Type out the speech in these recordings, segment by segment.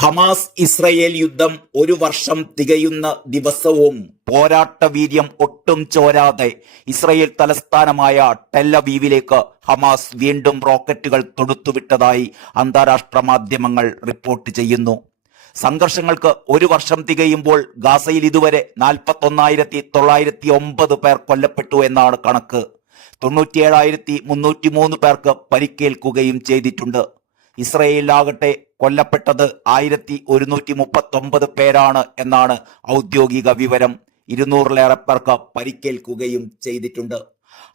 Hamas Israel യുദ്ധം ഒരു വർഷം തികയുന്ന ദിവസവും പോരാട്ട വീര്യം ഒട്ടും ചോരാതെ ഇസ്രയേൽ തലസ്ഥാനമായ ടെല്ലവീവിലേക്ക് ഹമാസ് വീണ്ടും റോക്കറ്റുകൾ തൊടുത്തുവിട്ടതായി അന്താരാഷ്ട്ര മാധ്യമങ്ങൾ റിപ്പോർട്ട് ചെയ്യുന്നു. സംഘർഷങ്ങൾക്ക് ഒരു വർഷം തികയുമ്പോൾ ഗാസയിൽ ഇതുവരെ 41,909 പേർ കൊല്ലപ്പെട്ടു എന്നാണ് കണക്ക്. 97,303 പേർക്ക് പരിക്കേൽക്കുകയും ചെയ്തിട്ടുണ്ട്. ഇസ്രയേലിലാകട്ടെ കൊല്ലപ്പെട്ടത് 1,139 പേരാണ് എന്നാണ് ഔദ്യോഗിക വിവരം. 200-ലേറെ പേർക്ക് പരിക്കേൽക്കുകയും ചെയ്തിട്ടുണ്ട്.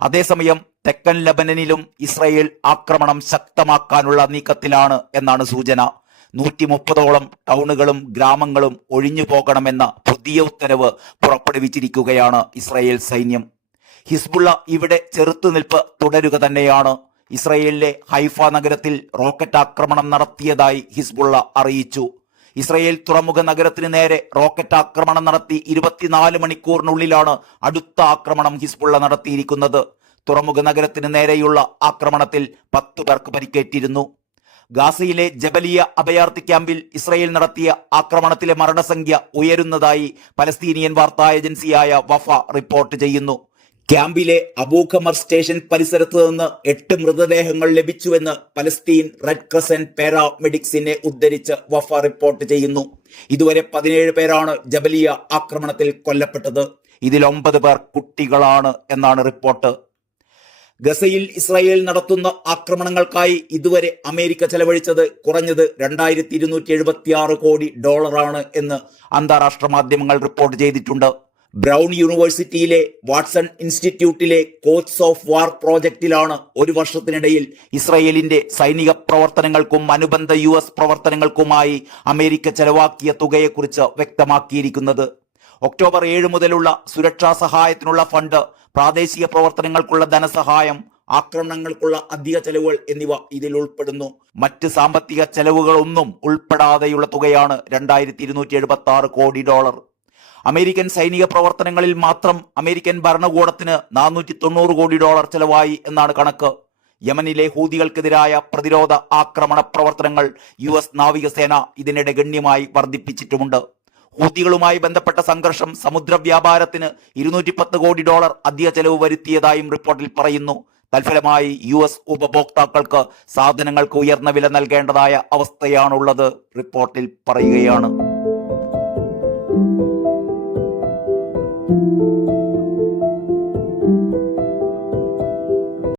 അതേസമയം തെക്കൻ ലെബനനിലും ഇസ്രയേൽ ആക്രമണം ശക്തമാക്കാനുള്ള നീക്കത്തിലാണ് എന്നാണ് സൂചന. 130ഓളം ടൗണുകളും ഗ്രാമങ്ങളും ഒഴിഞ്ഞു പോകണമെന്ന പുതിയ ഉത്തരവ് പുറപ്പെടുവിച്ചിരിക്കുകയാണ് ഇസ്രയേൽ സൈന്യം. ഹിസ്ബുള്ള ഇവിടെ ചെറുത്തുനിൽപ്പ് തുടരുക തന്നെയാണ്. ഇസ്രയേലിലെ ഹൈഫ നഗരത്തിൽ റോക്കറ്റ് ആക്രമണം നടത്തിയതായി ഹിസ്ബുള്ള അറിയിച്ചു. ഇസ്രയേൽ തുറമുഖ നഗരത്തിന് നേരെ റോക്കറ്റ് ആക്രമണം നടത്തി 24 മണിക്കൂറിനുള്ളിലാണ് അടുത്ത ആക്രമണം ഹിസ്ബുള്ള നടത്തിയിരിക്കുന്നത്. തുറമുഖ നഗരത്തിന് നേരെയുള്ള ആക്രമണത്തിൽ 10 പേർക്ക് പരിക്കേറ്റിരുന്നു. ഗാസയിലെ ജബലിയ അഭയാർത്ഥി ക്യാമ്പിൽ ഇസ്രയേൽ നടത്തിയ ആക്രമണത്തിലെ മരണസംഖ്യ ഉയരുന്നതായി പലസ്തീനിയൻ വാർത്താ ഏജൻസിയായ വഫ റിപ്പോർട്ട് ചെയ്യുന്നു. ക്യാമ്പിലെ അബൂഖമർ സ്റ്റേഷൻ പരിസരത്ത് നിന്ന് 8 മൃതദേഹങ്ങൾ ലഭിച്ചുവെന്ന് പലസ്തീൻ റെഡ് ക്രസന്റ് പാരാമെഡിക്സിനെ ഉദ്ധരിച്ച് വഫ റിപ്പോർട്ട് ചെയ്യുന്നു. ഇതുവരെ 17 പേരാണ് ജബലിയ ആക്രമണത്തിൽ കൊല്ലപ്പെട്ടത്. ഇതിൽ 9 പേർ കുട്ടികളാണ് എന്നാണ് റിപ്പോർട്ട്. ഗസയിൽ ഇസ്രായേൽ നടത്തുന്ന ആക്രമണങ്ങൾക്കായി ഇതുവരെ അമേരിക്ക ചെലവഴിച്ചത് കുറഞ്ഞത് $2,276 കോടി എന്ന് അന്താരാഷ്ട്ര മാധ്യമങ്ങൾ റിപ്പോർട്ട് ചെയ്തിട്ടുണ്ട്. ബ്രൗൺ യൂണിവേഴ്സിറ്റിയിലെ വാട്സൺ ഇൻസ്റ്റിറ്റ്യൂട്ടിലെ കോച്ച് ഓഫ് വാർ പ്രോജക്റ്റിലാണ് ഒരു വർഷത്തിനിടയിൽ ഇസ്രയേലിന്റെ സൈനിക പ്രവർത്തനങ്ങൾക്കും അനുബന്ധ US പ്രവർത്തനങ്ങൾക്കുമായി അമേരിക്ക ചെലവാക്കിയ തുകയെക്കുറിച്ച് വ്യക്തമാക്കിയിരിക്കുന്നത്. ഒക്ടോബർ 7 മുതലുള്ള സുരക്ഷാ സഹായത്തിനുള്ള ഫണ്ട്, പ്രാദേശിക പ്രവർത്തനങ്ങൾക്കുള്ള ധനസഹായം, ആക്രമണങ്ങൾക്കുള്ള അധിക ചെലവുകൾ എന്നിവ ഇതിൽ ഉൾപ്പെടുന്നു. മറ്റ് സാമ്പത്തിക ചെലവുകളൊന്നും ഉൾപ്പെടാതെയുള്ള തുകയാണ് $2,276 കോടി. അമേരിക്കൻ സൈനിക പ്രവർത്തനങ്ങളിൽ മാത്രം അമേരിക്കൻ ഭരണകൂടത്തിന് $490 കോടി ചെലവായി എന്നാണ് കണക്ക്. യമനിലെ ഹൂതികൾക്കെതിരായ പ്രതിരോധ ആക്രമണ പ്രവർത്തനങ്ങൾ US നാവികസേന ഇതിനിടെ ഗണ്യമായി വർദ്ധിപ്പിച്ചിട്ടുമുണ്ട്. ഹൂതികളുമായി ബന്ധപ്പെട്ട സംഘർഷം സമുദ്ര വ്യാപാരത്തിന് $210 കോടി അധിക ചെലവ് വരുത്തിയതായും റിപ്പോർട്ടിൽ പറയുന്നു. തൽഫലമായി US ഉപഭോക്താക്കൾക്ക് സാധനങ്ങൾക്ക് ഉയർന്ന വില നൽകേണ്ടതായ അവസ്ഥയാണുള്ളത് റിപ്പോർട്ടിൽ പറയുകയാണ്.